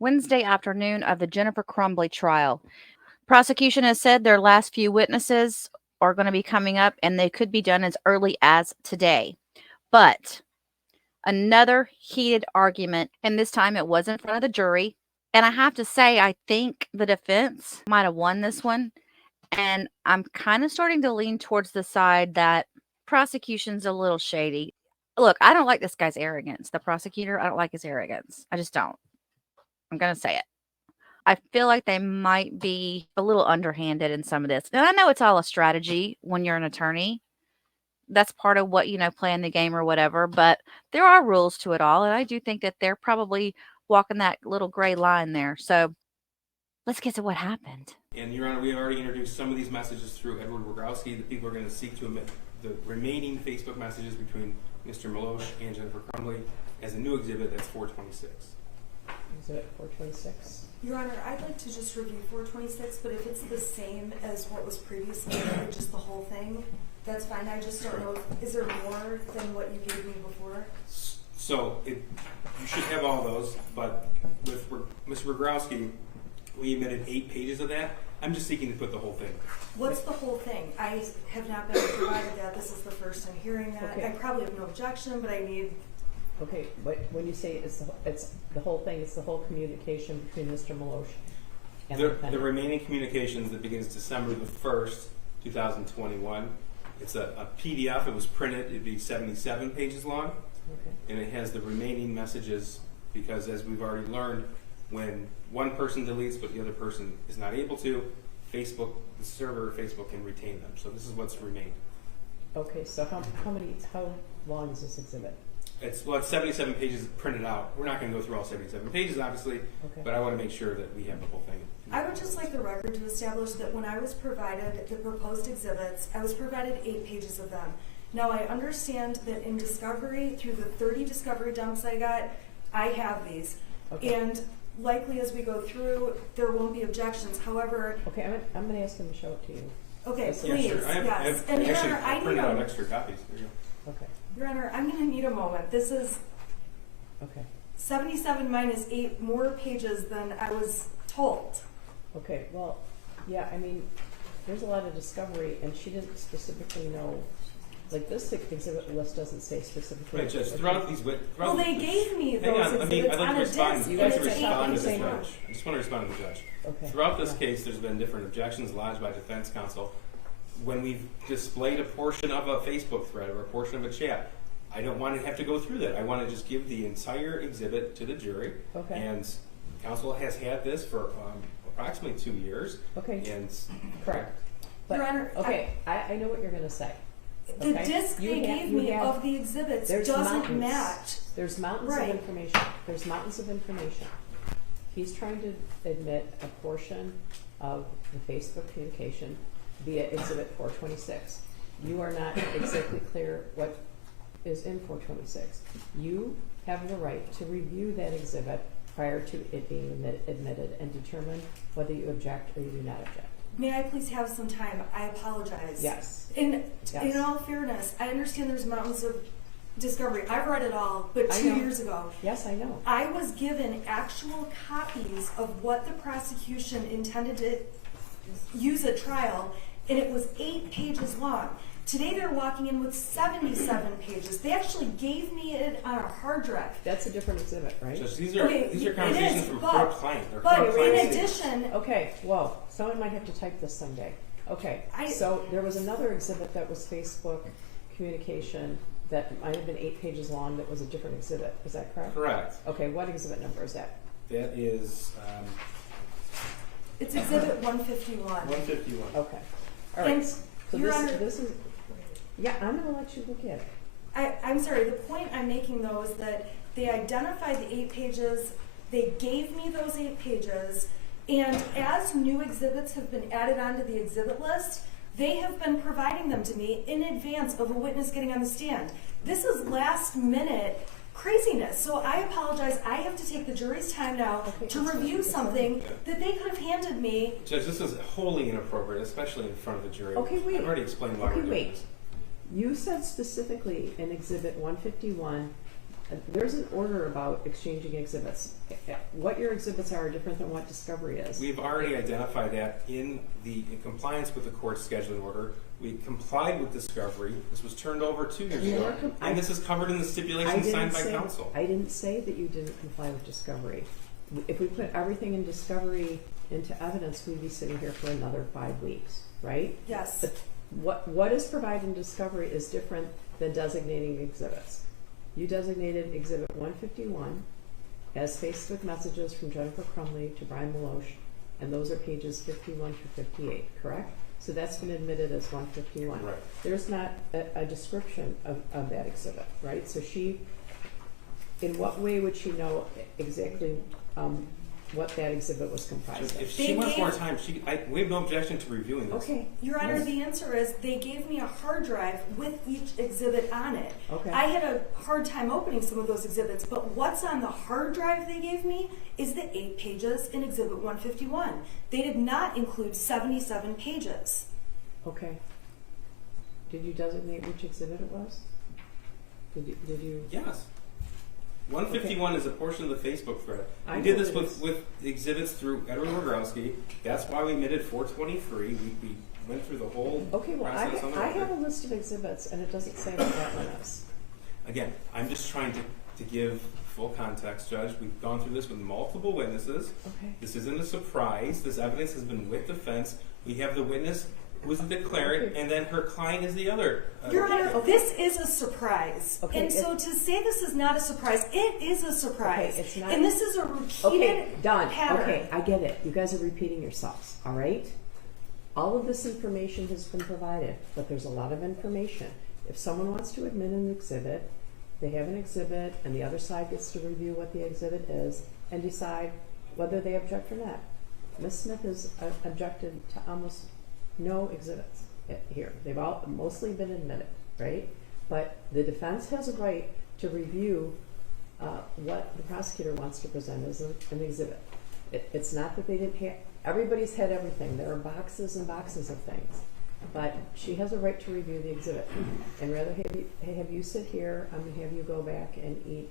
Wednesday afternoon of the Jennifer Crumbley trial. Prosecution has said their last few witnesses are going to be coming up and they could be done as early as today. But another heated argument, and this time it was in front of the jury. And I have to say, I think the defense might have won this one. And I'm kind of starting to lean towards the side that prosecution's a little shady. Look, I don't like this guy's arrogance. The prosecutor, I don't like his arrogance. I just don't. I'm going to say it. I feel like they might be a little underhanded in some of this. And I know it's all a strategy when you're an attorney. That's part of what, playing the game or whatever. But there are rules to it all. And I do think that they're probably walking that little gray line there. So let's get to what happened. And Your Honor, we have already introduced some of these messages through Edward Wogrowski. The people are going to seek to omit the remaining Facebook messages between Mr. Milosh and Jennifer Crumbley as a new exhibit. That's 426. Exhibit 426. Your Honor, I'd like to just review 426, but if it's the same as what was previously, just the whole thing, that's fine. I just don't know, is there more than what you gave me before? So you should have all those, but with Mr. Wogrowski, we omitted 8 pages of that. I'm just seeking to put the whole thing. What's the whole thing? I have not been provided that. This is the first time hearing that. Okay. I probably have no objection, but I need... Okay, but when you say it's the whole thing, it's the whole communication between Mr. Milosh and The remaining communications that begins December the 1st, 2021. It's a PDF. It was printed. It'd be 77 pages long. Okay. And it has the remaining messages because, as we've already learned, when one person deletes but the other person is not able to, the server Facebook can retain them. So this is what's remained. Okay, so how long is this exhibit? It's 77 pages printed out. We're not going to go through all 77 pages, obviously, but I want to make sure that we have the whole thing. I would just like the record to establish that when I was provided the proposed exhibits, I was provided 8 pages of them. Now, I understand that in discovery, through the 30 discovery dumps I got, I have these. Okay. And likely as we go through, there won't be objections. However... Okay, I'm going to ask them to show it to you. Okay, Yes, please, sure. yes. And actually, I printed out extra copies. There you go. Okay. Your Honor, I'm going to need a moment. This is 77 minus 8 more pages than I was told. Okay, well, yeah, I mean, there's a lot of discovery, and she didn't specifically know. Like, this exhibit list doesn't say specifically. Right, Judge, throughout these... Well, they gave me those exhibits on a disc, I just want to respond to the and judge. I just want to respond to the judge. Okay. Throughout this case, there's been different objections lodged by defense counsel. When we've displayed a portion of a Facebook thread or a portion of a chat, I don't want to have to go through that. I want to just give the entire exhibit to the jury. Okay. And counsel has had this for approximately 2 years. Okay. And correct. But, Your Honor, okay, I know what you're going to say. The disc they gave me of the exhibits doesn't match. There's mountains of information. There's mountains of information. He's trying to admit a portion of the Facebook communication via Exhibit 426. You are not exactly clear what is in 426. You have the right to review that exhibit prior to it being admitted and determine whether you object or you do not object. May I please have some time? I apologize. Yes. In all fairness, I understand there's mountains of discovery. I've read it all, but 2 years ago. Yes, I know. I was given actual copies of what the prosecution intended to use at trial, and it was 8 pages long. Today they're walking in with 77 pages. They actually gave me it on a hard drive. That's a different exhibit, right? Judge, these are conversations from court client. But in addition... Okay, well, someone might have to type this someday. Okay, so there was another exhibit that was Facebook communication that might have been 8 pages long that was a different exhibit. Is that correct? Correct. Okay, what exhibit number is that? That is... it's Exhibit 151. 151. Okay. All right. So Your Honor, this is... Yeah, I'm going to let you look at it. I'm sorry, the point I'm making though is that they identified the 8 pages, they gave me those 8 pages, and as new exhibits have been added onto the exhibit list, they have been providing them to me in advance of a witness getting on the stand. This is last minute craziness, so I apologize. I have to take the jury's time now to review something that they could have handed me. Judge, this is wholly inappropriate, especially in front of the jury. Okay, wait. I've already explained why we're doing this. You said specifically in Exhibit 151 There's an order about exchanging exhibits. What your exhibits are different than what discovery is. We've already identified that in compliance with the court's scheduling order. We complied with discovery. This was turned over 2 years ago, and this is covered in the stipulations signed by counsel. I didn't say that you didn't comply with discovery. If we put everything in discovery into evidence, we'd be sitting here for another 5 weeks, right? Yes. But what is provided in discovery is different than designating exhibits. You designated Exhibit 151 as Facebook messages from Jennifer Crumbley to Brian Meloche, and those are pages 51 through 58, correct? So that's been admitted as 151. Right. There's not a description of that exhibit, right? So in what way would she know exactly what that exhibit was comprised of? If she wants more time, we have no objection to reviewing this. Okay. Your Honor, the answer is they gave me a hard drive with each exhibit on it. Okay. I had a hard time opening some of those exhibits, but what's on the hard drive they gave me is the 8 pages in Exhibit 151. They did not include 77 pages. Okay. Did you designate which exhibit it was? Did you? Yes. 151 is a portion of the Facebook thread. I We did know this it is. with exhibits through Edward Wodrowski. That's why we admitted 423. We went through the whole Okay, well, process on the I record. have a list of exhibits, and it doesn't say what that one is. Again, I'm just trying to give full context, Judge. We've gone through this with multiple witnesses. Okay. This isn't a surprise. This evidence has been with defense. We have the witness who is the declarant, and then her client is the other. Your Honor, this is a surprise. Okay, And so to say this is not a surprise, it is a surprise. Okay, it's not- And this is a repeated Okay, done. pattern. Okay, I get it. You guys are repeating yourselves, all right? All of this information has been provided, but there's a lot of information. If someone wants to admit an exhibit, they have an exhibit, and the other side gets to review what the exhibit is and decide whether they object or not. Ms. Smith has objected to almost no exhibits here. They've all mostly been admitted, right? But the defense has a right to review what the prosecutor wants to present as an exhibit. It's not that they didn't have, everybody's had everything. There are boxes and boxes of things. But she has a right to review the exhibit. And rather have you sit here, have you go back and eat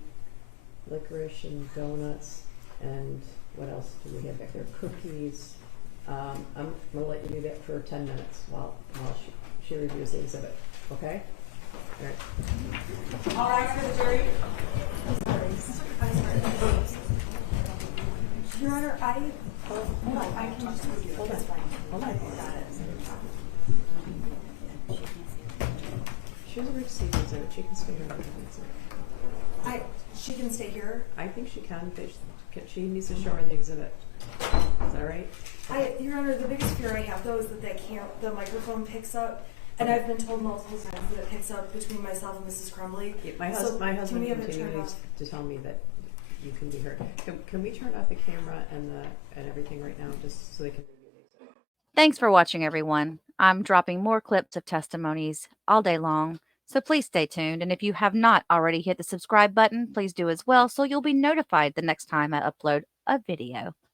licorice and donuts and what else do we have back there? Cookies. I'm going to let you do that for 10 minutes while she reviews the exhibit. Okay? All right. All right, for the jury. I'm sorry. Your Honor, I can just review it. That's fine. Hold on. She has a received exhibit. She can stay here. She can stay here. I think she can. She needs to show her the exhibit. Is that right? Your Honor, the biggest fear I have though is that the microphone picks up, and I've been told multiple times that it picks up between myself and Mrs. Crumbley. Yeah, my So husband can we have it turned continues off? to tell me that you can be heard. Can we turn off the camera and everything right now, just so they can review the exhibit? Thanks for watching, everyone. I'm dropping more clips of testimonies all day long, so please stay tuned. And if you have not already hit the subscribe button, please do as well so you'll be notified the next time I upload a video.